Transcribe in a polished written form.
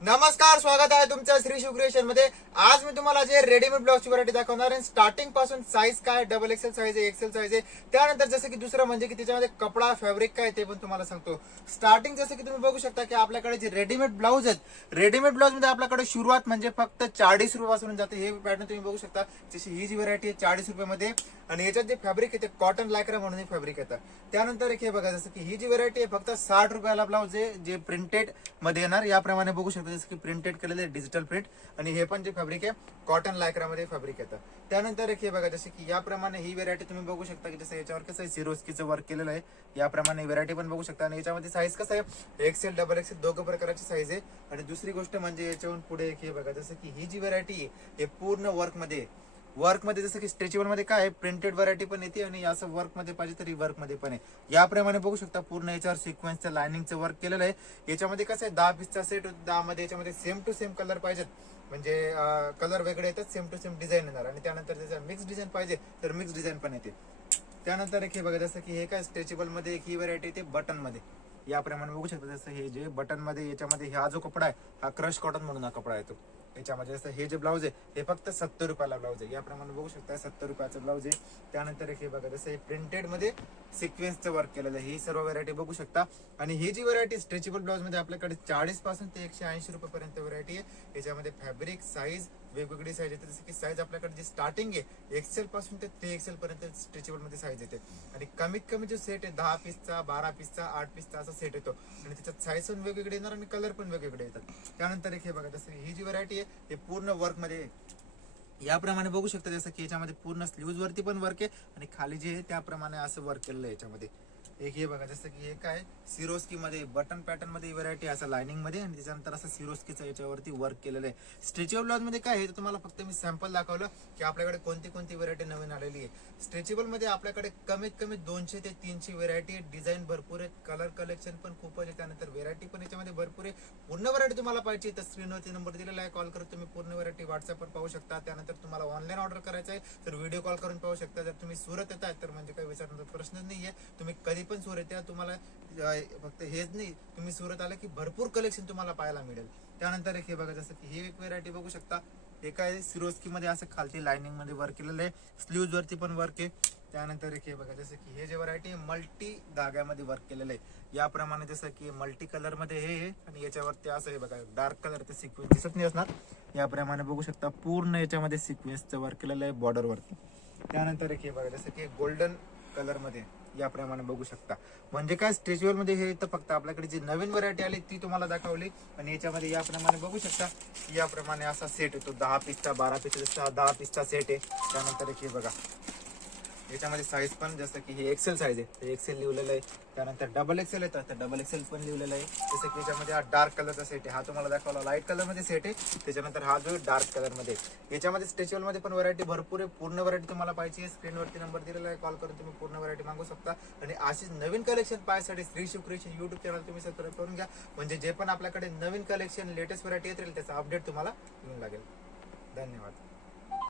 नमस्कार, स्वागत आहे तुमच्या श्री शिव क्रिएशन मध्ये। आज मी तुम्हाला जे रेडीमेड ब्लाउजची व्हरायटी दाखवणार आहे। स्टार्टिंग पासून साईज काय, डबल एक्सेल साईज आहे, एक्सेल साईज आहे, त्यानंतर जसं की दुसरं म्हणजे की त्याच्यामध्ये कपडा फॅब्रिक काय ते पण तुम्हाला सांगतो। स्टार्टिंग जसं की तुम्ही बघू शकता की आपल्याकडे जे रेडीमेड ब्लाउज आहेत, रेडीमेड ब्लाउज मध्ये आपल्याकडे सुरुवात म्हणजे फक्त 40 रुपयापासून जाते। हे पॅटर्न तुम्ही बघू शकता, जशी ही जी व्हरायटी आहे 40 रुपयामध्ये, आणि याच्यात जे फॅब्रिक आहे ते कॉटन लायक्रा म्हणून फॅब्रिक येतं। त्यानंतर एक हे बघा, जसं की ही जी व्हरायटी आहे फक्त 60 रुपयाला ब्लाउज आहे, जे प्रिंटेड मध्ये येणार। याप्रमाणे बघू शकता, जसं की प्रिंटेड केलेले डिजिटल प्रिंट, आणि हे पण जे फॅब्रिक आहे कॉटन लायक्रामध्ये फॅब्रिक येतं। त्यानंतर एक हे बघा, जसे की याप्रमाणे ही व्हरायटी तुम्ही बघू शकता की जसं याच्यावर कसं आहे सिरोस्कीचं वर्क केलेलं आहे। याप्रमाणे व्हरायटी पण बघू शकता, आणि याच्यामध्ये साईज कसं आहे एक्सेल डबल एक्सेल दोघं प्रकारची साईज आहे। आणि दुसरी गोष्ट म्हणजे याच्यावरून पुढे एक हे बघा, जसं की ही जी व्हरायटी आहे हे पूर्ण वर्क मध्ये जसं की स्ट्रेचेबल मध्ये काय आहे प्रिंटेड व्हरायटी पण येते, आणि असं वर्क मध्ये पाहिजे तरी वर्क मध्ये पण आहे। याप्रमाणे बघू शकता पूर्ण याच्यावर सिक्वेन्सचं लाइनिंगचं वर्क केलेलं आहे। याच्यामध्ये कसं आहे 10 पीसचा सेट, 10 मध्ये याच्यामध्ये सेम टू सेम कलर पाहिजेत, म्हणजे कलर वेगळे येतात, सेम टू सेम डिझाईन येणार। आणि त्यानंतर त्याचा मिक्स डिझाईन पाहिजे तर मिक्स डिझाईन पण येते। त्यानंतर एक हे बघा, जसं की हे काय स्ट्रेचेबल मध्ये एक ही व्हरायटी येते बटन मध्ये। याप्रमाणे बघू शकता, जसं हे जे बटन मध्ये याच्यामध्ये हा जो कपडा आहे हा क्रश कॉटन म्हणून हा कपडा येतो। याच्यामध्ये जसं हे जे ब्लाऊज आहे हे फक्त 70 रुपयाला ब्लाऊज आहे। याप्रमाणे बघू शकता 70 रुपयाचं ब्लाऊज आहे। त्यानंतर एक हे बघा, जसं हे प्रिंटेड मध्ये सिक्वेन्सचं वर्क केलेलं आहे। ही सर्व व्हरायटी बघू शकता। आणि ही जी व्हरायटी स्ट्रेचेबल ब्लाऊज मध्ये आपल्याकडे 40 पासून ते 180 रुपयापर्यंत व्हरायटी आहे। याच्यामध्ये फॅब्रिक साईज वेगवेगळी साईज येते, जसं की साईज आपल्याकडे जी स्टार्टिंग आहे एक्सेल पासून ते 3 एक्सेल पर्यंत स्ट्रेचेबल मध्ये साईज येते। आणि कमीत कमी जो सेट आहे 10 पीसचा, 12 पीसचा, 8 पीसचा असा सेट येतो, आणि त्याच्यात साईज पण वेगवेगळे येणार आणि कलर पण वेगवेगळे येतात। त्यानंतर एक हे बघा, जसं ही जी व्हरायटी आहे हे पूर्ण वर्क मध्ये याप्रमाणे बघू शकता, जसं की याच्यामध्ये पूर्ण स्लीव्ज वरती पण वर्क आहे, आणि खाली जे आहे त्याप्रमाणे असं वर्क केलेलं आहे याच्यामध्ये। एक हे बघा, जसं की हे काय सिरोस्की मध्ये बटन पॅटर्न मध्ये व्हरायटी असं लाइनिंग मध्ये, आणि त्याच्यानंतर असं सिरोस्कीचं याच्यावरती वर्क केलेलं आहे। स्ट्रेचेबल ब्लाउज मध्ये काय आहे तुम्हाला फक्त मी सॅम्पल दाखवलं की आपल्याकडे कोणती कोणती व्हरायटी नवीन आलेली आहे। स्ट्रेचेबल मध्ये आपल्याकडे कमीत कमी 200 ते 300 व्हरायटी आहे, डिझाईन भरपूर आहेत, कलर कलेक्शन पण खूप आहे, त्यानंतर व्हरायटी पण याच्यामध्ये भरपूर आहे। पूर्ण व्हरायटी तुम्हाला पाहिजे तर स्क्रीनवरती नंबर दिलेला आहे, कॉल करून तुम्ही पूर्ण व्हरायटी व्हॉट्सअपवर पाहू शकता। त्यानंतर तुम्हाला ऑनलाईन ऑर्डर करायचं आहे तर व्हिडिओ कॉल करून पाहू शकता। जर तुम्ही सुरत येत आहे तर म्हणजे काही विचारण्याचा प्रश्नच नाहीये, तुम्ही कधी पण सुरत या, तुम्हाला फक्त हेच नाही, तुम्ही सुरत आले की भरपूर कलेक्शन तुम्हाला पाहायला मिळेल। त्यानंतर एक हे बघा, जसं की ही एक व्हरायटी बघू शकता, एका सिरोस्की मध्ये असं खालती लाइनिंग मध्ये वर्क केलेलं आहे, स्लीव्ज वरती पण वर्क आहे। त्यानंतर एक हे बघा, जसं की हे जे व्हरायटी मल्टी धाग्यामध्ये वर्क केलेलं आहे। याप्रमाणे जसं की मल्टी कलर मध्ये हे आणि याच्यावरती असं हे बघा डार्क कलर ते सिक्वेन्स दिसत नाही असणार। याप्रमाणे बघू शकता पूर्ण याच्यामध्ये सिक्वेन्सचं वर्क केलेलं आहे बॉर्डर वरती। त्यानंतर एक हे बघा, जसं की गोल्डन कलर मध्ये याप्रमाणे बघू शकता। म्हणजे काय स्ट्रेचेबल मध्ये हे तर फक्त आपल्याकडे जी नवीन व्हरायटी आली ती तुम्हाला दाखवली, आणि याच्यामध्ये याप्रमाणे बघू शकता याप्रमाणे असा सेट येतो 10 पीसचा, 12 पीसचा, 10 पीसचा सेट आहे। त्यानंतर एक हे बघा, याच्यामध्ये साईज पण जसं की हे एक्सेल साईज आहे, एक्सेल लिहिलेलं आहे। त्यानंतर डबल एक्सेल येतं तर डबल एक्सेल पण लिहिलेलं आहे। जसं की याच्यामध्ये हा डार्क कलरचा सेट आहे, हा तुम्हाला दाखवला लाईट कलर मध्ये सेट आहे। त्याच्यानंतर हा जो डार्क कलर मध्ये, याच्यामध्ये स्ट्रेचेबल मध्ये पण व्हरायटी भरपूर आहे। पूर्ण व्हरायटी तुम्हाला पाहिजे स्क्रीनवरती नंबर दिलेला आहे, कॉल करून तुम्ही पूर्ण व्हरायटी मागू शकता। आणि अशीच नवीन कलेक्शन पाहण्यासाठी Shri Shiv creation YouTube channel तुम्ही सबस्क्राईब करून घ्या, म्हणजे जे पण आपल्याकडे नवीन कलेक्शन लेटेस्ट व्हरायटी येतील त्याचा अपडेट तुम्हाला येऊन लागेल। धन्यवाद।